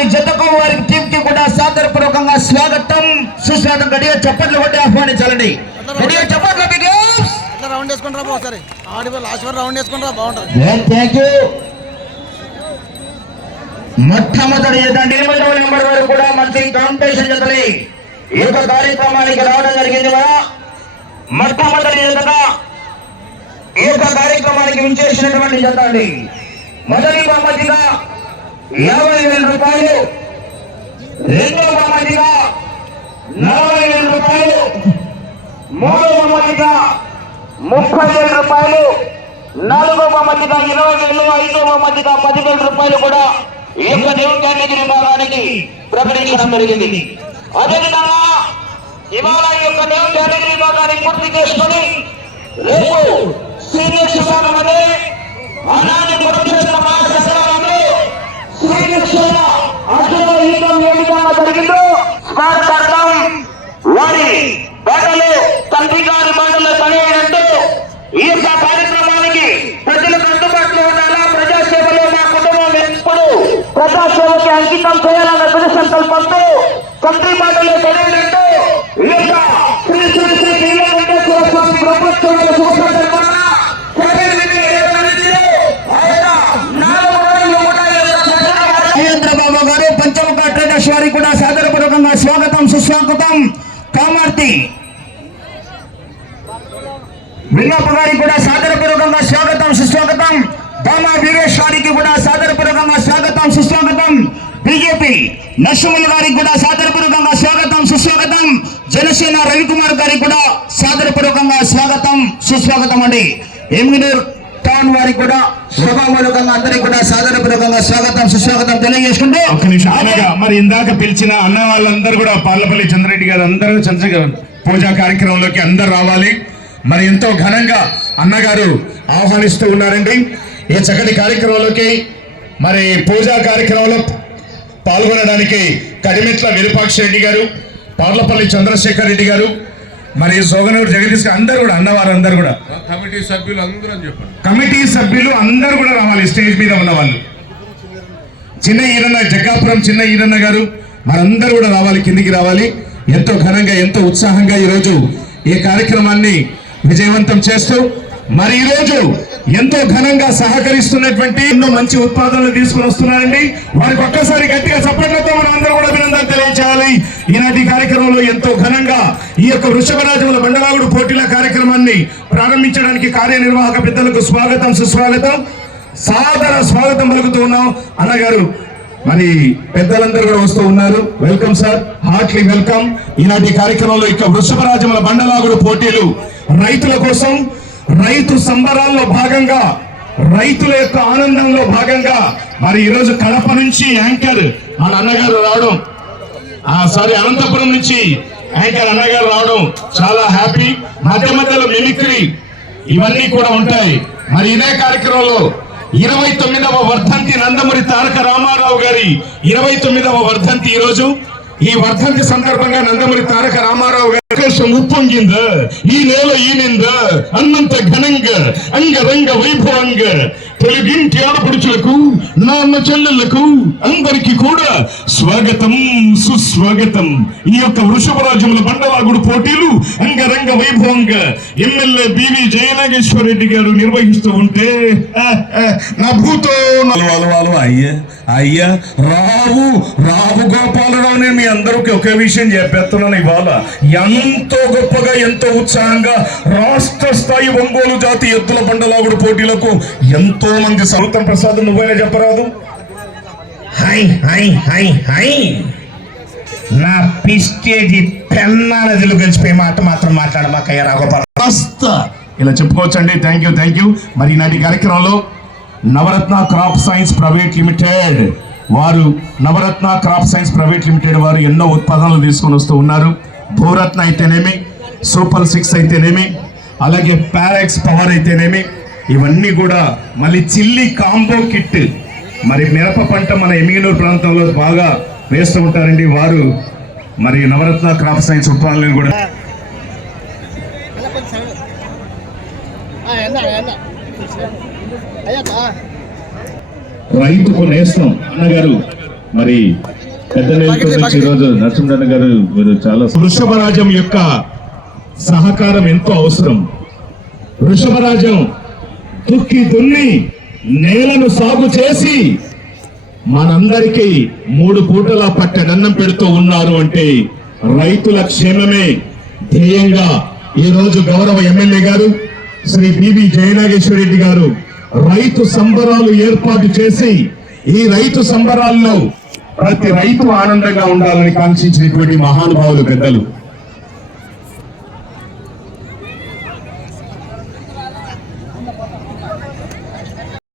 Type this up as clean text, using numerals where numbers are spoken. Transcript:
వారి జతకు వారి టీం కి కూడా సాదరపూర్వకంగా స్వాగతం సుస్వాగతం. గడియ చప్పట్లు కొట్టి ఆహ్వానించాలండి. గడియ చప్పట్లు రౌండ్ వేసుకుంటారా ఒకసారి లాస్ట్ వరకు రౌండ్ వేసుకుంటారా బాగుంటుంది. Thank you. మొట్టమొదటి జత 8వ నెంబర్ వరకు కూడా మంచి కాంపిటీషన్ జతలే ఈ యొక్క కార్యక్రమానికి రావడం జరిగింది. మొట్టమొదటి జతగా ఈ యొక్క కార్యక్రమానికి వించేసినటువంటి జత అండి. మొదటి బహుమతిగా 50,000 రూపాయలు, రెండవ బహుమతిగా 40,000 రూపాయలు, మూడవ బహుమతిగా 30,000 రూపాయలు, నాలుగవ బహుమతిగా 20,000, ఐదవ బహుమతిగా 10,000 రూపాయలు కూడా ఈ యొక్క న్యూ కేటగిరీ విభాగానికి ప్రకటించడం జరిగింది. అదేవిధంగా ఇవాళ ఈ యొక్క న్యూ కేటగిరీ విభాగాన్ని పూర్తి చేసుకుని రేపు సీనియర్స్ విభాగంలో అనాన్ని పురస్కరించిన జరిగిందో స్మారకార్థం వారి బాటలు తండ్రి గారి బాటలు పనిచేయడంతో ఈ యొక్క కార్యక్రమానికి ప్రజలకు అందుబాటులో ఉండాలా, ప్రజాసేవలో మా కుటుంబం ఎప్పుడు ప్రజాసేవకి అంకితం చేయాలన్న దృఢ సంకల్పంతో తండ్రి బాటలో పనిచేయడంతో ఈ యొక్క శ్రీ శ్రీ శ్రీ వెంకటేశ్వర స్వామి బ్రహ్మోత్సవాల శుభ వారికి కూడా సాదరపూర్వకంగా స్వాగతం సుస్వాగతం. కామార్తి విన్నప్ప గారికి కూడా సాదరపూర్వకంగా స్వాగతం సుస్వాగతం. దామా వీరేష్ గారికి కూడా సాదరపూర్వకంగా స్వాగతం సుస్వాగతం. బీజేపీ నరసింహుల గారికి కూడా సాదరపూర్వకంగా స్వాగతం సుస్వాగతం. జనసేన రవికుమార్ గారికి కూడా సాదరపూర్వకంగా స్వాగతం సుస్వాగతం అండి. ఎమ్మినూర్ టౌన్ వారికి కూడా సభామూలకంగా అందరికీ కూడా సాదరపూర్వకంగా స్వాగతం సుస్వాగతం తెలియజేసుకుంటూ మరి ఇందాక పిలిచిన అన్న వాళ్ళందరూ కూడా పార్లపల్లి చంద్రరెడ్డి గారు అందరూ పూజా కార్యక్రమంలోకి అందరు రావాలి. మరి ఎంతో ఘనంగా అన్నగారు ఆహ్వానిస్తూ ఉన్నారండి ఈ చక్కటి కార్యక్రమంలోకి. మరి పూజా కార్యక్రమంలో పాల్గొనడానికి కడిమెట్ల విరూపాక్ష రెడ్డి గారు, పార్లపల్లి చంద్రశేఖర్ రెడ్డి గారు, మరి సోగనూరు జగదీష్ అందరూ కూడా అన్నవారు అందరూ కూడా కమిటీ సభ్యులు అందరూ కూడా రావాలి. స్టేజ్ మీద ఉన్న వాళ్ళు చిన్న ఈరన్న జగ్గాపురం చిన్న ఈరన్న గారు మనందరూ కూడా రావాలి, కిందికి రావాలి. ఎంతో ఘనంగా ఎంతో ఉత్సాహంగా ఈరోజు ఈ కార్యక్రమాన్ని విజయవంతం చేస్తూ మరి ఈరోజు ఎంతో ఘనంగా సహకరిస్తున్నటువంటి ఎన్నో మంచి ఉత్పాదనలు తీసుకుని వస్తున్నారండి. వారికి ఒక్కసారి గట్టిగా చప్పట్లతో మనం అందరూ కూడా అభినందన తెలియజేయాలి. ఈనాటి కార్యక్రమంలో ఎంతో ఘనంగా ఈ యొక్క వృషభరాజముల బండలాగుడు పోటీల కార్యక్రమాన్ని ప్రారంభించడానికి కార్యనిర్వాహక పెద్దలకు స్వాగతం సుస్వాగతం సాదర స్వాగతం పలుకుతూ ఉన్నాం. అన్నగారు మరి పెద్దలందరూ కూడా వస్తూ ఉన్నారు. Welcome sir, heartly welcome. ఈనాటి కార్యక్రమంలో ఇక వృషభరాజముల బండలాగుడు పోటీలు రైతుల కోసం, రైతు సంబరాల్లో భాగంగా, రైతుల యొక్క ఆనందంలో భాగంగా మరి ఈరోజు కడప నుంచి యాంకర్ మన అన్నగారు రావడం, అనంతపురం నుంచి యాంకర్ అన్నగారు రావడం చాలా హ్యాపీ. మధ్య మధ్యలో మిమిక్రీ ఇవన్నీ కూడా ఉంటాయి. మరి ఇదే కార్యక్రమంలో 29వ వర్ధంతి నందమూరి తారక రామారావు గారి 29వ వర్ధంతి ఈరోజు. ఈ వర్ధంతి సందర్భంగా నందమూరి తారక రామారావు గారి ఉప్పొంగిందా ఈ నేల ఈనిందా అన్నంత ఘనంగా అంగరంగ వైభవంగా తెలుగింటి ఆడపడుచులకు నాన్న చెల్లెళ్లకు అందరికీ కూడా స్వాగతం సుస్వాగతం. ఈ యొక్క వృషభరాజముల బండలాగుడు పోటీలు అంగరంగ వైభవంగా ఎమ్మెల్యే బివి జయనాగేశ్వర రెడ్డి గారు నిర్వహిస్తూ ఉంటే నా భూతో అయ్యా రావు గోపాలరావు నేను మీ అందరికీ ఒకే విషయం చెప్పేస్తున్నాను. ఇవాళ ఎంతో గొప్పగా ఎంతో ఉత్సాహంగా రాష్ట్ర స్థాయి ఒంగోలు జాతి ఎద్దుల బండలాగుడు పోటీలకు ఎంతో మంది సౌతం ప్రసాద్ నువ్వైనా చెప్పరాదు. హై హై హై హై నా పిస్టేజీ పెన్నానదిలు గడిచిపోయే మాట మాత్రం మాట్లాడమాకయ్య రాఘోపాల్ ఇలా చెప్పుకోవచ్చండి. Thank you. మరి ఈనాటి కార్యక్రమంలో నవరత్న క్రాప్ సైన్స్ ప్రైవేట్ లిమిటెడ్ వారు ఎన్నో ఉత్పాదనలు తీసుకొని వస్తూ ఉన్నారు. భూరత్న అయితేనేమి, సూపర్ 6 అయితేనేమి, అలాగే పారెక్స్ పవర్ అయితేనేమి, ఇవన్నీ కూడా మళ్ళీ చిల్లి కాంబో కిట్. మరి మిరప పంట మన ఎమ్మిగనూరు ప్రాంతంలో బాగా వేస్తూ ఉంటారండి వారు. మరి నవరత్న క్రాప్ సైన్స్ ఉత్పాదనలను కూడా రైతుకు నేస్తం అన్నగారు మరి పెద్ద నేతల నుంచి ఈరోజు నరసింహన్న గారు మీరు చాలా వృషభరాజం యొక్క సహకారం ఎంతో అవసరం. వృషభరాజం దుక్కి దున్ని నేలను సాగు చేసి మనందరికీ 3 పూటల పట్టెడన్నం పెడుతూ ఉన్నారు అంటే రైతుల క్షేమమే ధ్యేయంగా ఈ రోజు గౌరవ ఎమ్మెల్యే గారు శ్రీ బివి జయనాగేశ్వరరెడ్డి గారు రైతు సంబరాలు ఏర్పాటు చేసి ఈ రైతు సంబరాల్లో ప్రతి రైతు ఆనందంగా ఉండాలని కాంక్షించినటువంటి మహానుభావులు పెద్దలు.